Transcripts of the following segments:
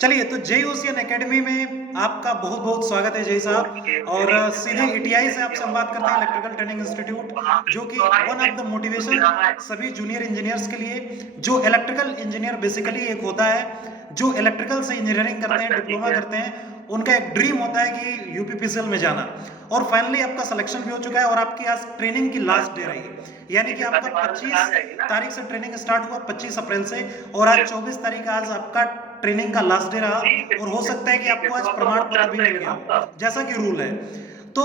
चलिए, तो जय ओशियन एकेडमी में आपका बहुत-बहुत स्वागत है जय साहब। और सीधे ईटीआई से आपसे हम बात करते हैं, इलेक्ट्रिकल ट्रेनिंग इंस्टीट्यूट, जो कि वन ऑफ द मोटिवेशन सभी जूनियर इंजीनियर्स के लिए। जो इलेक्ट्रिकल इंजीनियर बेसिकली एक होता है, जो इलेक्ट्रिकल से इंजीनियरिंग करते हैं, डिप्लोमा करते हैं, उनका एक ड्रीम होता है कि यूपीपीसीएल में जाना। और फाइनली आपका सिलेक्शन भी हो चुका है और आपकी आज ट्रेनिंग की लास्ट डे रही है। यानी कि आपका 25 तारीख से ट्रेनिंग स्टार्ट हुआ, 25 अप्रैल से, और आज 24 तारीख आज आपका ट्रेनिंग का लास्ट डे रहा। और हो सकता है कि आपको आज प्रमाण पत्र भी मिल गया हो, जैसा कि रूल है। तो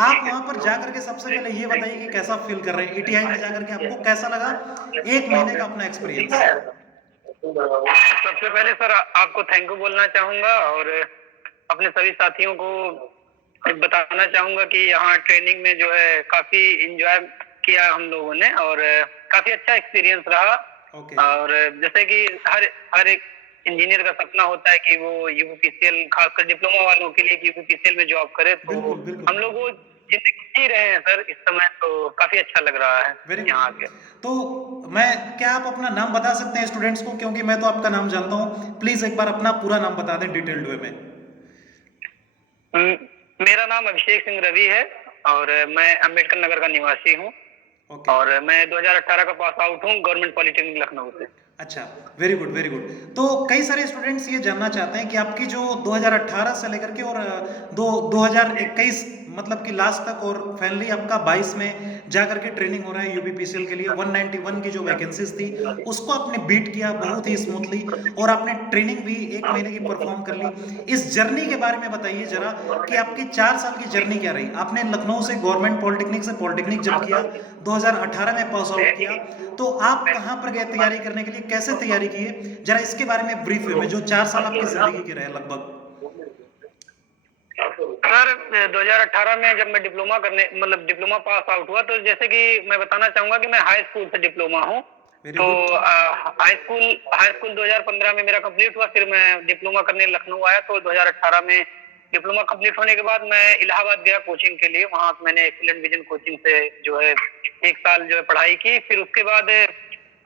आप वहां पर जाकर के सबसे पहले ये बताइए कि कैसा फील कर रहे हैं ईटीआई में जाकर के, आपको कैसा लगा एक महीने का अपना एक्सपीरियंस। सबसे पहले सर आपको थैंक यू बोलना चाहूंगा और अपने सभी साथियों को बताना चाहूंगा कि यहाँ ट्रेनिंग में जो है काफी एंजॉय किया हम लोगों ने और काफी अच्छा एक्सपीरियंस रहा। और जैसे कि हर हर एक इंजीनियर का सपना होता है कि वो यूपीपीसीएल, खासकर डिप्लोमा वालों के लिए यूपीपीसीएल में जॉब करे, तो बिल्कुल बिल्कुल हम लोग वो जिंदगी जी रहे हैं सर इस समय, तो काफी अच्छा लग रहा है यहाँ आके। तो मैं क्या आप अपना नाम बता सकते हैं स्टूडेंट्स को, क्योंकि मैं तो आपका नाम जानता हूँ, प्लीज एक बार अपना पूरा नाम बता दें डिटेल्ड वे में। मेरा नाम अभिषेक सिंह रवि है और मैं अंबेडकर नगर का निवासी हूँ। और मैं 2018 का पास आउट हूँ गवर्नमेंट पॉलिटेक्निक लखनऊ से। अच्छा, वेरी गुड वेरी गुड। तो कई सारे स्टूडेंट्स ये जानना चाहते हैं कि आपकी जो 2018 से लेकर के और 2021 मतलब कि लास्ट तक, और फाइनली आपका 22 में जाकर के ट्रेनिंग हो रहा है यूपीपीसीएल के लिए, 191 की जो वैकेंसीज थी उसको आपने बीट किया बहुत ही स्मूथली, और आपने ट्रेनिंग भी एक महीने की परफॉर्म कर ली। इस जर्नी के बारे में बताइए जरा कि आपकी 4 साल की जर्नी क्या रही। आपने लखनऊ से गवर्नमेंट पॉलिटेक्निक से पॉलिटेक्निक जब किया, 2018 में पास आउट किया, तो आप कहाँ पर गए तैयारी करने के लिए, कैसे तैयारी की है, जरा इसके बारे में ब्रीफ वे में, जो 4 साल आपकी जिंदगी के रहे लगभग। सर 2018 में जब मैं डिप्लोमा करने मतलब डिप्लोमा पास आउट हुआ, तो जैसे कि मैं बताना चाहूंगा कि मैं हाई स्कूल से डिप्लोमा हूँ। तो हाई स्कूल 2015 में मेरा कंप्लीट हुआ, फिर मैं डिप्लोमा करने लखनऊ आया। तो 2018 में डिप्लोमा कंप्लीट होने के बाद मैं इलाहाबाद गया कोचिंग के लिए। वहां मैंने एक्सीलेंट विजन कोचिंग से जो है 1 साल जो है पढ़ाई की। फिर उसके बाद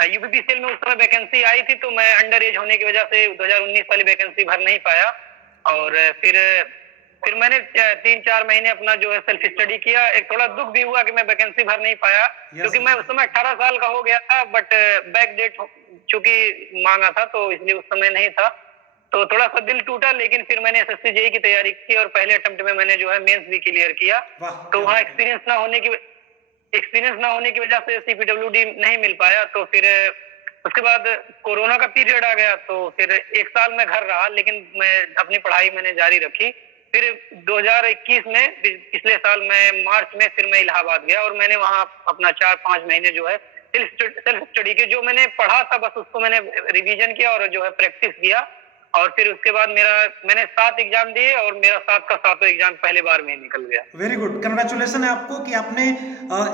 यूपीपीसीएल में उस समय वैकेंसी आई थी, तो मैं अंडर एज होने की वजह से 2019 वाली वैकेंसी भर नहीं पाया। और फिर मैंने 3-4 महीने अपना जो है सेल्फ स्टडी किया। एक थोड़ा दुख भी हुआ कि मैं वैकेंसी भर नहीं पाया, क्योंकि मैं उस समय 18 साल का हो गया था, बट बैक डेट चूंकि मांगा था तो इसलिए उस समय नहीं था, तो थोड़ा सा दिल टूटा। लेकिन फिर मैंने एसएससी जेईई की तैयारी की और पहले अटेम्प्ट में मैंने जो है मेंस भी क्लियर किया। तो वहाँ एक्सपीरियंस ना होने की वजह से सीपीडब्ल्यूडी नहीं मिल पाया। तो फिर उसके बाद कोरोना का पीरियड आ गया, तो फिर 1 साल मैं घर रहा, लेकिन मैं अपनी पढ़ाई मैंने जारी रखी। फिर 2021 में पिछले साल मैं मार्च में फिर मैं इलाहाबाद गया और मैंने वहाँ अपना 4-5 महीने जो है सेल्फ स्टडी के, जो मैंने पढ़ा था बस उसको मैंने रिवीजन किया और जो है प्रैक्टिस किया। और फिर उसके बाद मैंने 7 एग्जाम दिए और मेरा 7 का 7 एग्जाम पहले बार में निकल गया। वेरी गुड, कंग्रेचुलेशन है आपको कि आपने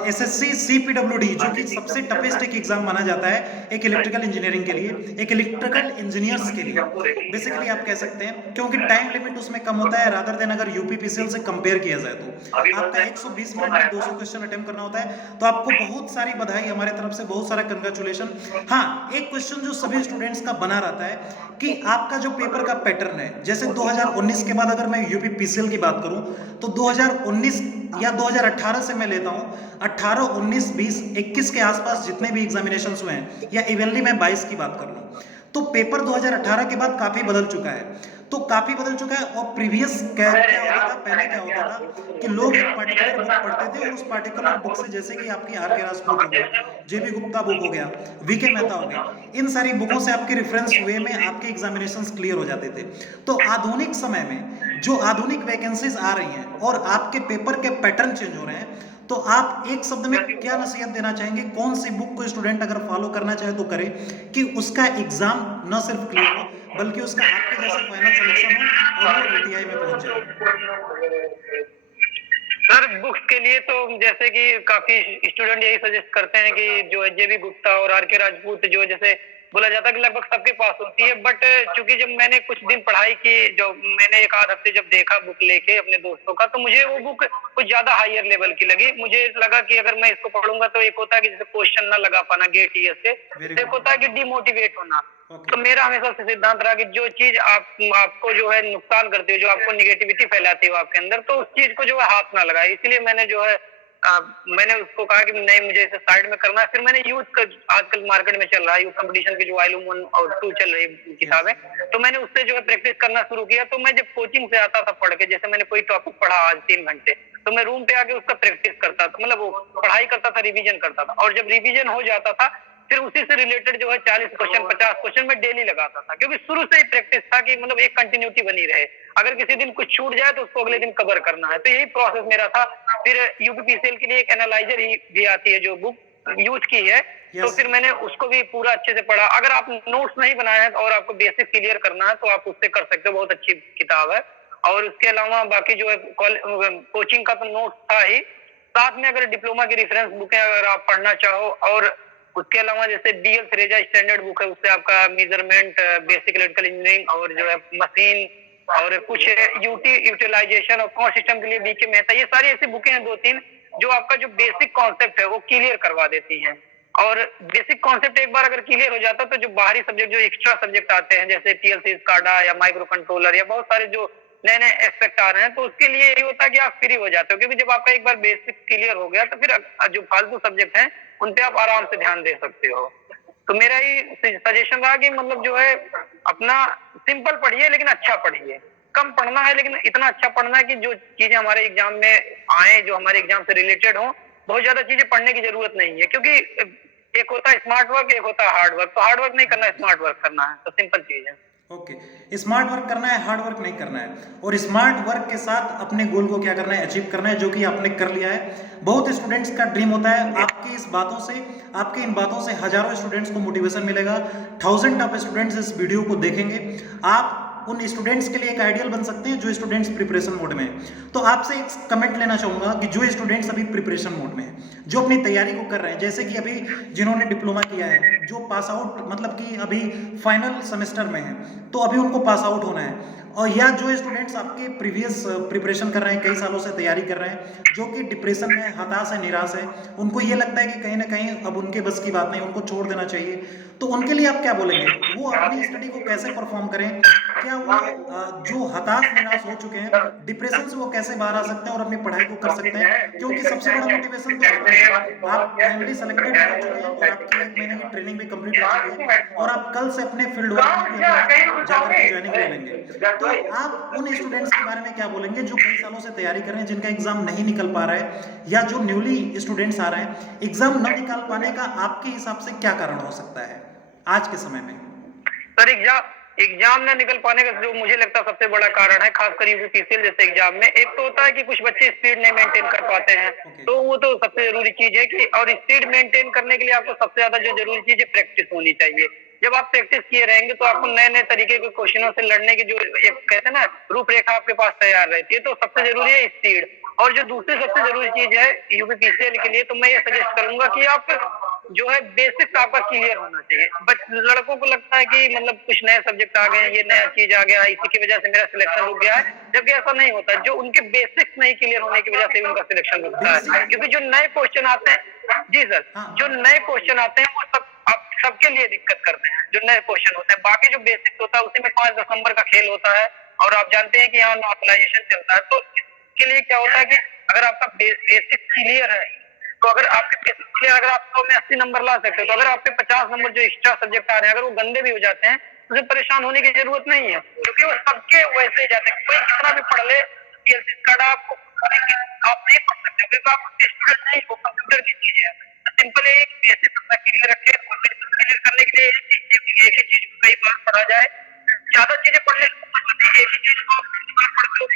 एसएससी सीपीडब्ल्यूडी, जो कि सबसे टफेस्ट एक एग्जाम माना जाता है एक इलेक्ट्रिकल इंजीनियरिंग के लिए, एक इलेक्ट्रिकल इंजीनियर्स के लिए बेसिकली आप कह सकते हैं, क्योंकि टाइम लिमिट उसमें कम होता है रादर देन अगर यूपीपीसीएल से कंपेयर किया जाए तो आपका 120 मिनट में 200 क्वेश्चन अटेम्प्ट करना होता है। तो आपको बहुत सारी बधाई हमारे तरफ से, बहुत सारा कंग्रेचुलेशन। हाँ, एक क्वेश्चन जो सभी स्टूडेंट्स का बना रहता है कि आपका जो पेपर का पैटर्न है, जैसे 2019 के बाद अगर मैं यूपीपीसीएल की बात करूं तो 2019 या 2018 से मैं लेता हूं, 18, 19, 20, 21 के आसपास जितने भी एग्जामिनेशंस हुए हैं, या इवनली मैं 22 की बात कर लूं, तो पेपर 2018 के बाद काफी बदल चुका है। तो काफी बदल चुका है। और प्रीवियस क्या होता था, पहले क्या होता था कि लोग एक पर्टिकुलर बुक पढ़ते थे और उस पर्टिकुलर बुक से, जैसे कि आपकी आर के राजपूत हो गया, जेबी गुप्ता बुक हो गया, वीके मेहता हो गया, इन सारी बुकों से आपके रेफरेंस वे में आपके एग्जामिनेशंस क्लियर हो जाते थे। तो आधुनिक समय में जो आधुनिक वैकेंसीज आ रही हैं और आपके पेपर के पैटर्न चेंज हो रहे हैं, तो आप एक शब्द में क्या नसीहत देना चाहेंगे, कौन सी बुक को स्टूडेंट अगर फॉलो करना चाहे तो करे कि उसका एग्जाम न सिर्फ क्लियर हो बल्कि उसका आपके जैसे फाइनल सिलेक्शन हो और वो ईटीआई में पहुंच जाए। सर बुक्स के लिए तो जैसे कि काफी स्टूडेंट यही सजेस्ट करते हैं कि जो जेबी गुप्ता और आर के राजपूत, जो जैसे बोला जाता है कि लगभग सबके पास होती है, बट चूंकि जब मैंने कुछ दिन पढ़ाई की, जो मैंने 1 आध हफ्ते जब देखा बुक लेके अपने दोस्तों का, तो मुझे वो बुक कुछ ज्यादा हायर लेवल की लगी। मुझे लगा कि अगर मैं इसको पढ़ूंगा तो एक होता है कि जैसे क्वेश्चन ना लगा पाना गेट ईयर से, एक होता है कि डिमोटिवेट होना। तो मेरा हमेशा से सिद्धांत रहा कि जो चीज आपको जो है नुकसान करती है, जो आपको निगेटिविटी फैलाती है आपके अंदर, तो उस चीज को जो है हाथ ना लगाए। इसलिए मैंने जो है मैंने उसको कहा कि नहीं, मुझे इसे साइड में करना है। फिर मैंने यूथ का, आजकल मार्केट में चल रहा है यूथ कंपटीशन की जो वॉल्यूम 1 और 2 चल रही किताबें, तो मैंने उससे जो है प्रैक्टिस करना शुरू किया। तो मैं जब कोचिंग से आता था पढ़ के, जैसे मैंने कोई टॉपिक पढ़ा आज 3 घंटे, तो मैं रूम पे आके उसका प्रैक्टिस करता था, मतलब वो पढ़ाई करता था, रिवीजन करता था। और जब रिवीजन हो जाता था, फिर उसी से रिलेटेड जो है 40 क्वेश्चन 50 क्वेश्चन मैं डेली लगाता था, क्योंकि शुरू से ही प्रैक्टिस था कि मतलब एक कंटिन्यूटी बनी रहे। अगर किसी दिन कुछ छूट जाए तो उसको अगले दिन कवर करना है। तो यही प्रोसेस मेरा था। फिर यूपीपीसीएल के लिए एक एनालाइजर ही भी आती है जो बुक यूथ की है, तो फिर मैंने उसको भी पूरा अच्छे से पढ़ा। अगर आप नोट्स नहीं बनाए हैं और आपको बेसिक क्लियर करना है तो आप उससे कर सकते हो, बहुत अच्छी किताब है। और उसके अलावा बाकी जो है कोचिंग का तो नोट्स था ही, साथ में अगर डिप्लोमा की रेफरेंस बुकें अगर आप पढ़ना चाहो, और उसके अलावा जैसे बीएल थ्रेजा स्टैंडर्ड बुक है, उससे आपका मेजरमेंट, बेसिक इलेक्ट्रिकल इंजीनियरिंग और जो है मशीन, और कुछ यूटिलाइजेशन और पावर सिस्टम के लिए बीके मेहता, ये सारी ऐसी बुकें हैं 2-3 जो आपका जो बेसिक कॉन्सेप्ट है वो क्लियर करवा देती हैं। और बेसिक कॉन्सेप्ट एक बार अगर क्लियर हो जाता तो जो बाहरी सब्जेक्ट, जो एक्स्ट्रा सब्जेक्ट आते हैं जैसे पीएलसी, स्काडा या माइक्रो कंट्रोलर या बहुत सारे जो नए नए एस्पेक्ट आ रहे हैं, तो उसके लिए यही होता है कि आप फ्री हो जाते हो, क्योंकि जब आपका एक बार बेसिक क्लियर हो गया तो फिर जो फालतू सब्जेक्ट हैं उन पे आप आराम से ध्यान दे सकते हो। तो मेरा ही सजेशन रहा कि मतलब जो है अपना सिंपल पढ़िए, लेकिन अच्छा पढ़िए। कम पढ़ना है लेकिन इतना अच्छा पढ़ना है कि जो चीजें हमारे एग्जाम में आए, जो हमारे एग्जाम से रिलेटेड हो। बहुत ज्यादा चीजें पढ़ने की जरूरत नहीं है, क्योंकि एक होता है स्मार्ट वर्क, एक होता है हार्ड वर्क। तो हार्ड वर्क नहीं करना है, स्मार्ट वर्क करना है, तो सिंपल चीज है। ओके, स्मार्ट वर्क करना है, हार्ड वर्क नहीं करना है। और स्मार्ट वर्क के साथ अपने गोल को क्या करना है, अचीव करना है, जो कि आपने कर लिया है। बहुत स्टूडेंट्स का ड्रीम होता है। आपकी इस बातों से, आपके इन बातों से हजारों स्टूडेंट्स को मोटिवेशन मिलेगा। थाउजेंड ऑफ स्टूडेंट्स इस वीडियो को देखेंगे। आप उन स्टूडेंट्स के लिए एक आइडियल बन सकते हैं जो स्टूडेंट्स प्रिपरेशन मोड में हैं। तो आपसे एक कमेंट लेना चाहूंगा कि जो स्टूडेंट्स अभी प्रिपरेशन मोड में हैं, जो अपनी तैयारी को कर रहे हैं, जैसे कि अभी जिन्होंने डिप्लोमा किया है, जो पास आउट मतलब कि अभी फाइनल सेमेस्टर में है, तो अभी उनको पास आउट होना है। और या जो स्टूडेंट्स आपके प्रीवियस प्रिपरेशन कर रहे हैं, कई सालों से तैयारी कर रहे हैं, जो कि डिप्रेशन में, हताश है, निराश है, उनको ये लगता है कि कहीं ना कहीं अब उनके बस की बात नहीं, उनको छोड़ देना चाहिए, तो उनके लिए आप क्या बोलेंगे? वो अपनी स्टडी को कैसे परफॉर्म करें? क्या वो जो हताश निराश हो चुके हैं, डिप्रेशन से वो कैसे बाहर आ सकते हैं और अपनी पढ़ाई को कर सकते हैं? क्योंकि सबसे बड़ा मोटिवेशन तो आता है। आप फाइनली सेलेक्टेड हो चुके हैं और आपकी 1 महीने की ट्रेनिंग भी कंप्लीट हो चुकी है और आप कल से अपने फील्ड वर्क में जाकर के ज्वाइनिंग ले लेंगे। तो आप उन स्टूडेंट्स के बारे में क्या बोलेंगे जो कई सालों से तैयारी कर रहे हैं, जिनका एग्जाम नहीं निकल पा रहा है, या जो न्यूली स्टूडेंट्स आ रहे हैं? एग्जाम न निकाल पाने का आपके हिसाब से क्या कारण हो सकता है आज के समय में? सर, एग्जाम न निकल पाने का जो मुझे लगता है सबसे बड़ा कारण है, खासकर यूपीपीसीएल जैसे एग्जाम में, एक तो होता है कि कुछ बच्चे स्पीड नहीं मेंटेन कर पाते हैं। तो वो तो सबसे जरूरी चीज है कि, और स्पीड मेंटेन करने के लिए आपको सबसे ज्यादा जो जरूरी चीज है, प्रैक्टिस होनी चाहिए। जब आप प्रैक्टिस किए रहेंगे तो आपको नए नए तरीके के क्वेश्चनों से लड़ने की जो एक कहते हैं ना रूपरेखा आपके पास तैयार रहती है। तो सबसे जरूरी है स्पीड। और जो दूसरी सबसे जरूरी चीज है यूपीपीसीएल के लिए, तो मैं ये सजेस्ट करूंगा कि आप जो है बेसिक्स आपका क्लियर होना चाहिए। बट लड़कों को लगता है कि मतलब कुछ नए सब्जेक्ट आ गए, ये नया चीज आ गया, इसी की वजह से मेरा सिलेक्शन रुक गया है, जबकि ऐसा नहीं होता। जो उनके बेसिक्स नहीं क्लियर होने की वजह से उनका सिलेक्शन रुकता है, क्योंकि जो नए क्वेश्चन आते हैं, जी सर, जो नए क्वेश्चन आते हैं वो सब आप सबके लिए दिक्कत करते हैं। जो नए क्वेश्चन होते हैं, बाकी जो बेसिक्स होता है उसी में 5-10 नंबर का खेल होता है। और आप जानते हैं कि यहाँ नॉर्मलाइजेशन चलता है। तो इसके लिए क्या होता है कि अगर आपका बेसिक क्लियर है, तो अगर आपके बेसिक क्लियर, अगर आप 100 में 80 नंबर ला सकते हो, तो अगर आपके 50 नंबर जो एक्स्ट्रा सब्जेक्ट आ रहे हैं अगर वो गंदे भी हो जाते हैं, तो फिर परेशान होने की जरूरत नहीं है, क्योंकि वो सबके वैसे ही जाते हैं। कोई कितना भी पढ़ ले, आपको आप नहीं पढ़ सकते, क्योंकि आप स्टूडेंट नहीं हो, कंप्यूटर की चीज है। सिंपल एक बेसिक अपना क्लियर रखे। और बेसिक क्लियर करने के लिए एक ही चीज को कई बार पढ़ा जाए, ज्यादा चीजें पढ़ने की, एक ही चीज को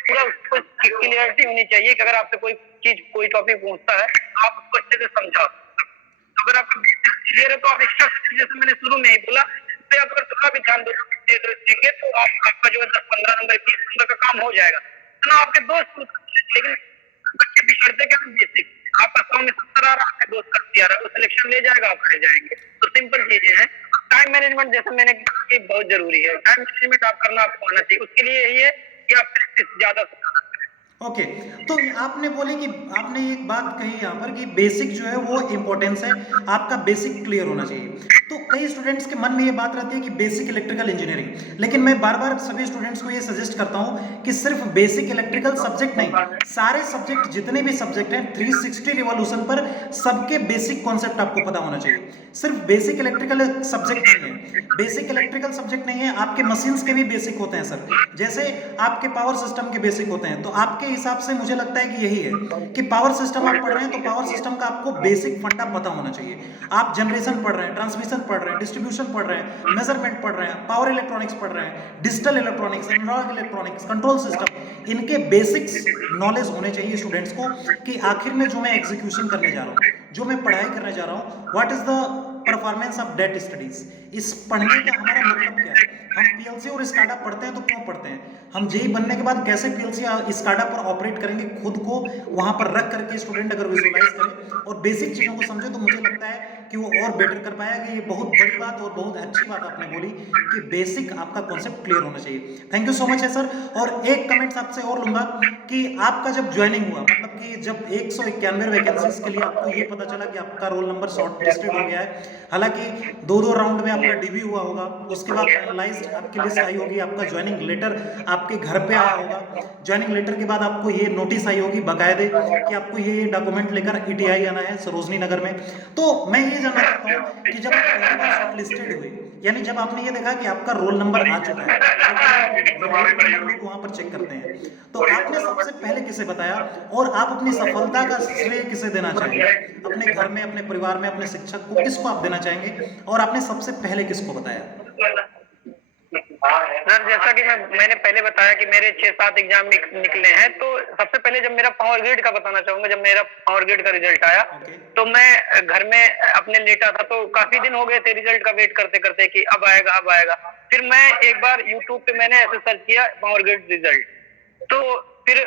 पूरा उसको क्लियरिटी होनी चाहिए कि अगर आपसे कोई टॉपिक पूछता है तो आप उसको अच्छे से समझा। तो अगर आपका बेसिक क्लियर है तो आप एक्स्ट्रा, जैसे मैंने शुरू में ही बोला, तो आप अगर थोड़ा भी ध्यान देंगे तो आपका जो है 10-15 नंबर 20 नंबर का काम हो जाएगा ना। आपके दोस्त, लेकिन बच्चे बिछड़ते क्या, बेसिक आपका 100 में 70 आ रहा है, दोस्त का 80 आ रहा है, वो सिलेक्शन ले जाएगा, आप खड़े जाएंगे। तो सिंपल चीजें हैं। टाइम मैनेजमेंट जैसे मैंने कहा कि बहुत जरूरी है, टाइम मैनेजमेंट आप करना आपको आना चाहिए। उसके लिए यही है कि आप प्रैक्टिस ज्यादा से ज्यादा करें। ओके, तो आपने बोले कि आपने एक बात कही यहाँ पर कि बेसिक जो है वो इम्पोर्टेंस है, आपका बेसिक क्लियर होना चाहिए। तो कई स्टूडेंट्स के मन में ये बात रहती है कि बेसिक इलेक्ट्रिकल इंजीनियरिंग, लेकिन मैं बार बार सभी स्टूडेंट्स को ये सजेस्ट करता हूँ कि सिर्फ बेसिक इलेक्ट्रिकल सब्जेक्ट नहीं, सारे सब्जेक्ट जितने भी सब्जेक्ट हैं 360 रिवॉल्यूशन पर सबके बेसिक कॉन्सेप्ट आपको पता होना चाहिए। सिर्फ बेसिक इलेक्ट्रिकल सब्जेक्ट नहीं है, बेसिक इलेक्ट्रिकल सब्जेक्ट नहीं है, आपके मशीन्स के भी बेसिक होते हैं सर, जैसे आपके पावर सिस्टम के बेसिक होते हैं। तो आपके हिसाब से मुझे लगता है कि यही है कि पावर सिस्टम आप पढ़ रहे हैं तो पावर सिस्टम का आपको बेसिक फंडा पता होना चाहिए। आप जनरेशन पढ़ रहे हैं, ट्रांसमिशन पढ़ रहे हैं, डिस्ट्रीब्यूशन पढ़ रहे हैं, मेजरमेंट पढ़ रहे हैं, पावर इलेक्ट्रॉनिक्स पढ़ रहे हैं, digital electronics, analog electronics, control system, इनके बेसिक्स नॉलेज होने चाहिए स्टूडेंट्स को कि आखिर में जो मैं एग्जीक्यूशन करने जा रहा हूँ, जो मैं पढ़ाई करने जा रहा हूँ, what is the performance of that studies. इस पढ़ने का हमारा मतलब क्या है? हम पीएलसी और स्काडा पढ़ते हैं तो क्यों पढ़ते हैं? हम जेई बनने के बाद कैसे पीएलसी स्काडा पर ऑपरेट करेंगे, खुद को वहां पर रख करके स्टूडेंट अगर विजुअलाइज करे और बेसिक चीजों को समझे तो मुझे लगता है कि वो और बेटर कर पाएगा। ये बहुत बड़ी बात और बहुत अच्छी बात आपने बोली कि बेसिक आपका कॉन्सेप्ट क्लियर होना चाहिए। थैंक यू सो मच है सर। और एक कमेंट आपसे और लूंगा कि आपका जब ज्वाइनिंग हुआ, मतलब कि जब 191 वैकेंसीज के लिए आपको ये पता चला कि आपका रोल नंबर शॉर्ट लिस्टेड हो गया है, हालांकि 2-2 राउंड में आपका डीबी हुआ होगा, उसके बाद फाइनलाइज्ड आपकी लिस्ट आई होगी, आपका ज्वाइनिंग लेटर आपके घर पे आया होगा, ज्वाइनिंग लेटर के बाद आपको ये नोटिस आई होगी बाकायदे कि आपको ये डॉक्यूमेंट लेकर ईटीआई आना है सरोजनी नगर में। तो मैं ये जानना चाहता हूँ कि जब आप पहली बार शॉर्ट लिस्टेड हुए, यानी जब आपने ये देखा कि आपका रोल नंबर आ चुका है, लोग वहां पर चेक करते हैं, तो आपने सबसे पहले किसे बताया और आप अपनी सफलता का श्रेय किसे देना चाहेंगे? अपने घर में, अपने परिवार में, अपने शिक्षक को, किसको आप देना चाहेंगे और आपने सबसे पहले किसको बताया? सर जैसा कि मैंने पहले बताया कि मेरे 6-7 एग्जाम निकले हैं, तो सबसे पहले जब मेरा पावर ग्रिड का बताना चाहूंगा, जब मेरा पावर ग्रिड का रिजल्ट आया तो मैं घर में अपने लेटा था, तो काफी दिन हो गए थे रिजल्ट का वेट करते करते कि अब आएगा अब आएगा। फिर मैं एक बार यूट्यूब पे मैंने ऐसे सर्च किया पावर ग्रिड रिजल्ट, तो फिर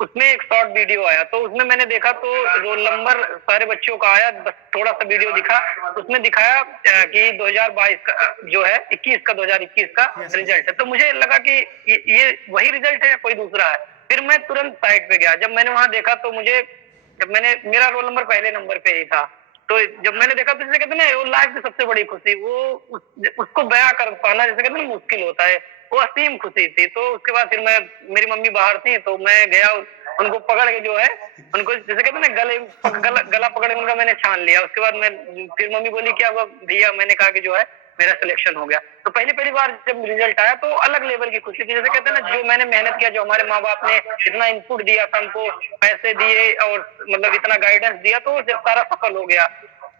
उसमें एक शॉर्ट वीडियो आया, तो उसमें मैंने देखा तो रोल नंबर सारे बच्चों का आया, बस थोड़ा सा वीडियो दिखा, उसमें दिखाया कि 2022 का जो है 2021 का रिजल्ट है। तो मुझे लगा कि ये वही रिजल्ट है या कोई दूसरा है। फिर मैं तुरंत साइट पे गया, जब मैंने वहां देखा तो मेरा रोल नंबर पहले नंबर पे ही था, तो जब मैंने देखा तो जैसे कहते हैं ना, वो लाइफ की सबसे बड़ी खुशी, उसको बयां कर पाना जैसे कहते हैं ना मुश्किल होता है, वो असीम खुशी थी। तो उसके बाद फिर मेरी मम्मी बाहर थी तो मैं गया, उनको पकड़ के जो है उनको जैसे कहते हैं ना गला पकड़ के उनका मैंने छान लिया। उसके बाद फिर मम्मी बोली क्या हुआ भैया, मैंने कहा कि जो है मेरा सिलेक्शन हो गया। तो पहली बार जब रिजल्ट आया तो अलग लेवल की खुशी थी, जैसे कहते हैं ना जो मैंने मेहनत किया, जो हमारे माँ बाप ने इतना इनपुट दिया था, हमको पैसे दिए और मतलब इतना गाइडेंस दिया, तो सारा सफल हो गया।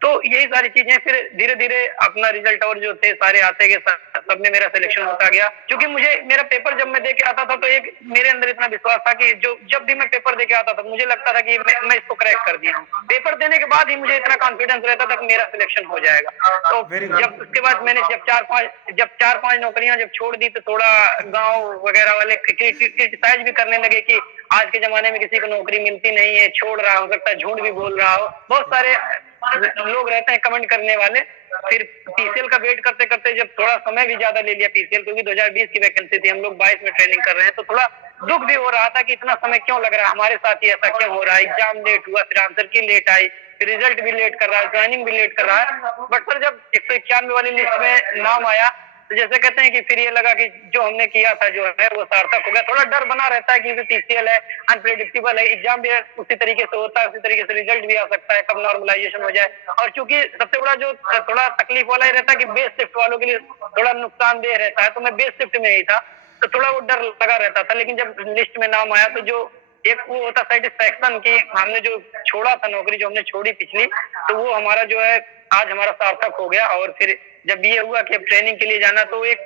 तो यही सारी चीजें फिर धीरे धीरे अपना रिजल्ट और जो थे सारे आते गए, सब में मेरा सिलेक्शन होता गया। क्योंकि मुझे मेरा पेपर जब मैं दे के आता था तो एक मेरे अंदर इतना विश्वास था कि जब भी मैं पेपर दे के आता था मुझे लगता था कि मैं इसको क्रैक कर दिया हूँ। पेपर देने के बाद ही मुझे इतना कॉन्फिडेंस रहता था कि मेरा सिलेक्शन हो जाएगा। तो जब उसके बाद मैंने जब चार पांच नौकरियां जब छोड़ दी तो थोड़ा गाँव वगैरह वाले क्रिटिसाइज भी करने लगे कि आज के जमाने में किसी को नौकरी मिलती नहीं है, छोड़ रहा हो सकता है, झूठ भी बोल रहा हो, बहुत सारे लोग रहते हैं कमेंट करने वाले। फिर पीसीएल का वेट करते करते जब थोड़ा समय भी ज्यादा ले लिया पीसीएल, क्योंकि 2020 की वैकेंसी थी, हम लोग 22 में ट्रेनिंग कर रहे हैं, तो थोड़ा दुख भी हो रहा था कि इतना समय क्यों लग रहा है, हमारे साथ ही ऐसा क्यों हो रहा है। एग्जाम लेट हुआ, फिर आंसर की लेट आई, फिर रिजल्ट भी लेट कर रहा है, ज्वाइनिंग भी लेट कर रहा है। बट सर जब 191 वाली लिस्ट में नाम आया तो जैसे कहते हैं कि फिर ये लगा कि जो हमने किया था जो है वो सार्थक हो गया। थोड़ा डर बना रहता है कि पीसीएल है, अनप्रेडिक्टेबल है, एग्जाम भी उसी तरीके से होता है, उसी तरीके से रिजल्ट भी आ सकता है, कब नॉर्मलाइजेशन हो जाए। और चूंकि सबसे बड़ा जो थोड़ा तकलीफ वाला ही रहता है कि बेस शिफ्ट वालों के लिए थोड़ा नुकसानदेह रहता है, तो मैं बेस शिफ्ट में ही था, तो थोड़ा वो डर लगा रहता था। लेकिन जब लिस्ट में नाम आया तो जो एक वो होता सेटिस्फेक्शन कि हमने जो छोड़ा था नौकरी, जो हमने छोड़ी पिछली, तो वो हमारा जो है आज हमारा सार्थक हो गया। और फिर जब ये हुआ कि अब ट्रेनिंग के लिए जाना, तो एक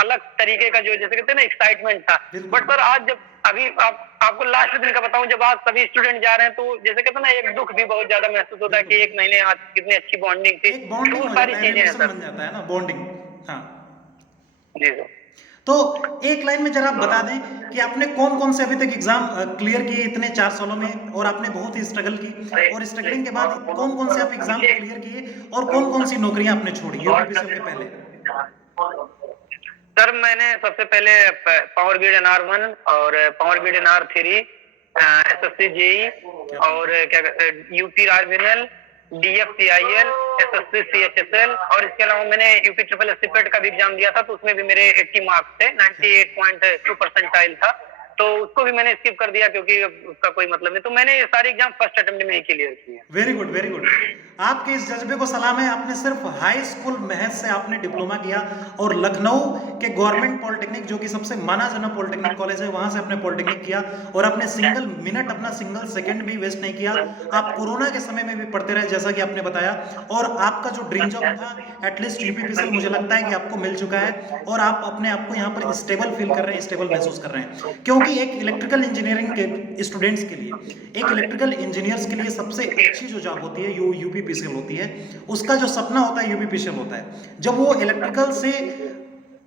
अलग तरीके का जो जैसे कहते हैं ना एक्साइटमेंट था। बट सर आज जब अभी आपको लास्ट दिन का बताऊं, जब आज सभी स्टूडेंट जा रहे हैं तो जैसे कहते हैं ना एक दुख भी बहुत ज्यादा महसूस होता है कि एक महीने आज कितनी अच्छी बॉन्डिंग थी, बॉन्डिंग तो सारी चीजें हैं सर, बन जाता है ना बॉन्डिंग। हाँ जी सर। तो एक लाइन में जरा आप बता दें कि आपने कौन कौन से अभी तक एग्जाम क्लियर किए इतने 4 सालों में, और आपने बहुत ही स्ट्रगल की, और स्ट्रगलिंग के बाद कौन कौन से आप एग्जाम क्लियर किए और कौन कौन सी नौकरियां आपने छोड़ी यूपीपीसीएल के पहले? सर मैंने सबसे पहले पावर ग्रिड NR1 और power grid NR3, SSC JEE और क्या यूपी राज्य DFCIL, SSC CHSL और इसके अलावा मैंने यूपी ट्रिपल एस पेड का भी एग्जाम दिया था, तो उसमें भी मेरे 80 मार्क्स थे, 98.2 परसेंटाइल था, तो उसको भी मैंने स्किप कर दिया क्योंकि उसका कोई मतलब नहीं। तो मैंने ये सारे एग्जाम फर्स्ट अटेम्प्ट में ही क्लियर किए। Very good, very good. आपके इस जज्बे को सलाम है। आपने सिर्फ हाई स्कूल महज से आपने डिप्लोमा किया और लखनऊ के गवर्नमेंट पॉलिटेक्निक, जो कि सबसे माना जाना पॉलिटेक्निक कॉलेज है, वहां से आपने पॉलिटेक्निक किया और आपने सिंगल मिनट, अपना सिंगल सेकंड भी वेस्ट नहीं किया। आप कोरोना के समय में भी पढ़ते रहे, जैसा कि आपने बताया, और आपका जो ड्रीम जॉब था एटलीस्ट यूपीपीसीएल, मुझे लगता है कि आपको मिल चुका है और आप अपने आप को यहाँ पर स्टेबल फील कर रहे हैं, स्टेबल महसूस कर रहे हैं। क्योंकि एक इलेक्ट्रिकल इंजीनियरिंग के स्टूडेंट्स के लिए, एक इलेक्ट्रिकल इंजीनियर्स के लिए सबसे अच्छी जो जॉब होती है यूपीपीसीएल होती है। उसका जो सपना होता है यूपीपीसीएल होता है। जब वो इलेक्ट्रिकल से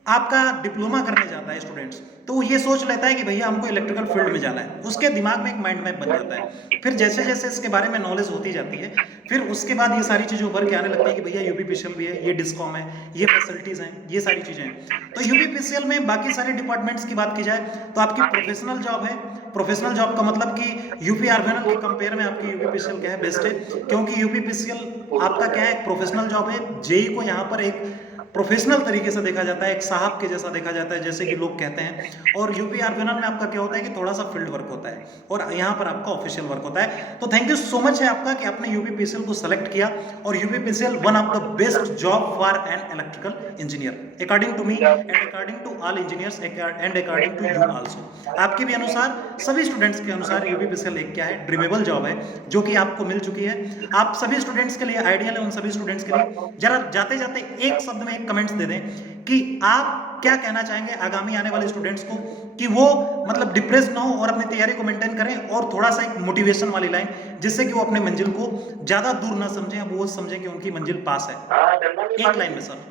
आपका डिप्लोमा करने जाता है स्टूडेंट्स, तो वो ये सोच लेता है कि भैया हमको इलेक्ट्रिकल फील्ड में जाना है। उसके दिमाग में एक माइंड मैप बन जाता है। फिर जैसे जैसे इसके बारे में नॉलेज होती जाती है, फिर उसके बाद ये सारी चीज़ें उभर के आने लगती है कि भैया यूपीपीसीएल भी है, ये डिस्कॉम है, ये फैसिलिटीज़ हैं, ये सारी चीज़ें हैं। तो यूपीपीसीएल में बाकी सारे डिपार्टमेंट्स की बात की जाए तो आपकी प्रोफेशनल जॉब है। प्रोफेशनल जॉब का मतलब कि यूपी आरबीएनएल के कंपेयर में आपकी यूपीपीसीएल क्या है, बेस्ट है। क्योंकि यूपीपीसीएल आपका क्या है, प्रोफेशनल जॉब है। जेई को यहाँ पर एक प्रोफेशनल तरीके से देखा जाता है, एक साहब के जैसा देखा जाता है, जैसे कि लोग कहते हैं। और यूपी आरबीएनएल में आपका क्या होता है कि थोड़ा सा फील्ड वर्क होता है और यहाँ पर आपका ऑफिशियल वर्क होता है। तो थैंक यू सो मच है आपका कि आपने यूपीपीसीएल को सेलेक्ट किया और UPPCL one of the best job for an electrical engineer according to me and according to all engineers and according to you also. आपके भी अनुसार, सभी स्टूडेंट्स के अनुसार यूपीपीसीएल एक क्या है, ड्रीमेबल जॉब है जो कि आपको मिल चुकी है। आप सभी स्टूडेंट्स के लिए आइडियल है। उन सभी स्टूडेंट्स के लिए जरा जाते जाते एक शब्द में एक कमेंट्स दे दें कि आप क्या कहना चाहेंगे आगामी आने वाले स्टूडेंट्स को कि वो मतलब डिप्रेस ना हो और अपनी तैयारी को मेंटेन करें, और थोड़ा सा एक मोटिवेशन वाली लाइन, जिससे कि वो अपने मंजिल को ज्यादा दूर ना समझें, अब वो समझें कि उनकी मंजिल पास है। एक लाइन में सर।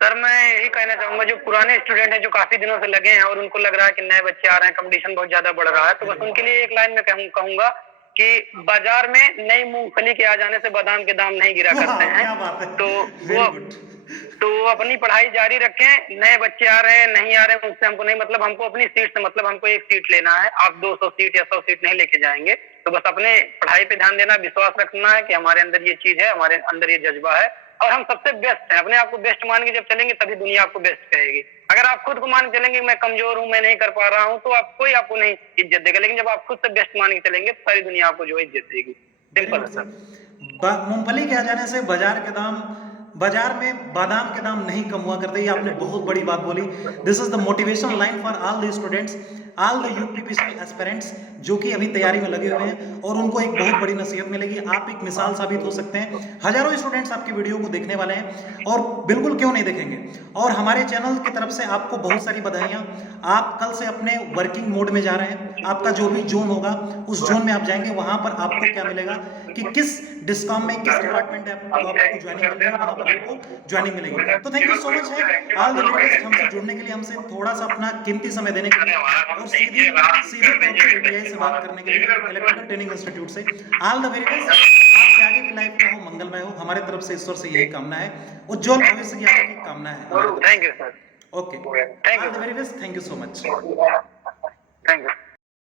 सर मैं यही कहना चाहूंगा, जो पुराने स्टूडेंट हैं जो काफी दिनों से लगे हैं और उनको लग रहा है कि नए बच्चे आ रहे हैं, कंपटीशन बहुत ज्यादा बढ़ रहा है, तो बस उनके लिए एक लाइन में कहूंगा कि बाजार में नई मूंगफली के आ जाने से बादाम के दाम नहीं गिरा करते हैं। तो वो अपनी पढ़ाई जारी रखें। नए बच्चे आ रहे हैं, नहीं आ रहे हैं, उससे हमको नहीं मतलब, हमको अपनी सीट से मतलब, हमको एक सीट लेना है। आप 200 सीट या 100 सीट नहीं लेके जाएंगे। तो बस अपने पढ़ाई पे ध्यान देना, विश्वास रखना है कि हमारे अंदर ये चीज है, हमारे अंदर ये जज्बा है और हम सबसे बेस्ट हैं। अपने आप को बेस्ट मान के जब चलेंगे तभी दुनिया आपको बेस्ट कहेगी। अगर आप खुद को मान के चलेंगे मैं कमजोर हूँ, मैं नहीं कर पा रहा हूँ, तो कोई आपको नहीं इज्जत देगा। लेकिन जब आप खुद से बेस्ट मान के चलेंगे तो सारी दुनिया आपको जो है इज्जत देगी। सिंपल है सर। मूंगफली के आ जाने से बाजार में बादाम के दाम नहीं कम हुआ करते। ये आपने बहुत बड़ी बात बोली। This is the motivation line for all the students, all the UPPCL aspirants जो कि अभी तैयारी में लगे हुए हैं, और उनको एक बहुत बड़ी नसीहत मिलेगी। आप एक मिसाल साबित हो सकते हैं। हजारों स्टूडेंट्स आपकी वीडियो को देखने वाले हैं और बिल्कुल क्यों नहीं देखेंगे। और हमारे चैनल की तरफ से आपको बहुत सारी बधाइयाँ। आप कल से अपने वर्किंग मोड में जा रहे हैं। आपका जो भी जोन होगा उस जोन में आप जाएंगे, वहां पर आपको क्या मिलेगा कि किस डिस्कॉम में किस डिपार्टमेंट है आपको ज्वाइनिंग मिल रही है, वहां पर आपको ज्वाइनिंग मिलेगी। तो थैंक यू सो मच है ऑल द बेस्ट हमसे जुड़ने के लिए, हमसे थोड़ा सा अपना कीमती समय देने के लिए और सीधे एपीआई से बात करने के लिए इलेक्ट्रिकल ट्रेनिंग इंस्टीट्यूट से। All the very best. आपके आगे की लाइफ का हो मंगलमय हो। हमारे तरफ से ईश्वर से यही कामना है, उज्जवल भविष्य की आपकी कामना है। Thank you sir. Okay, all the very best. Thank you so much. Thank you.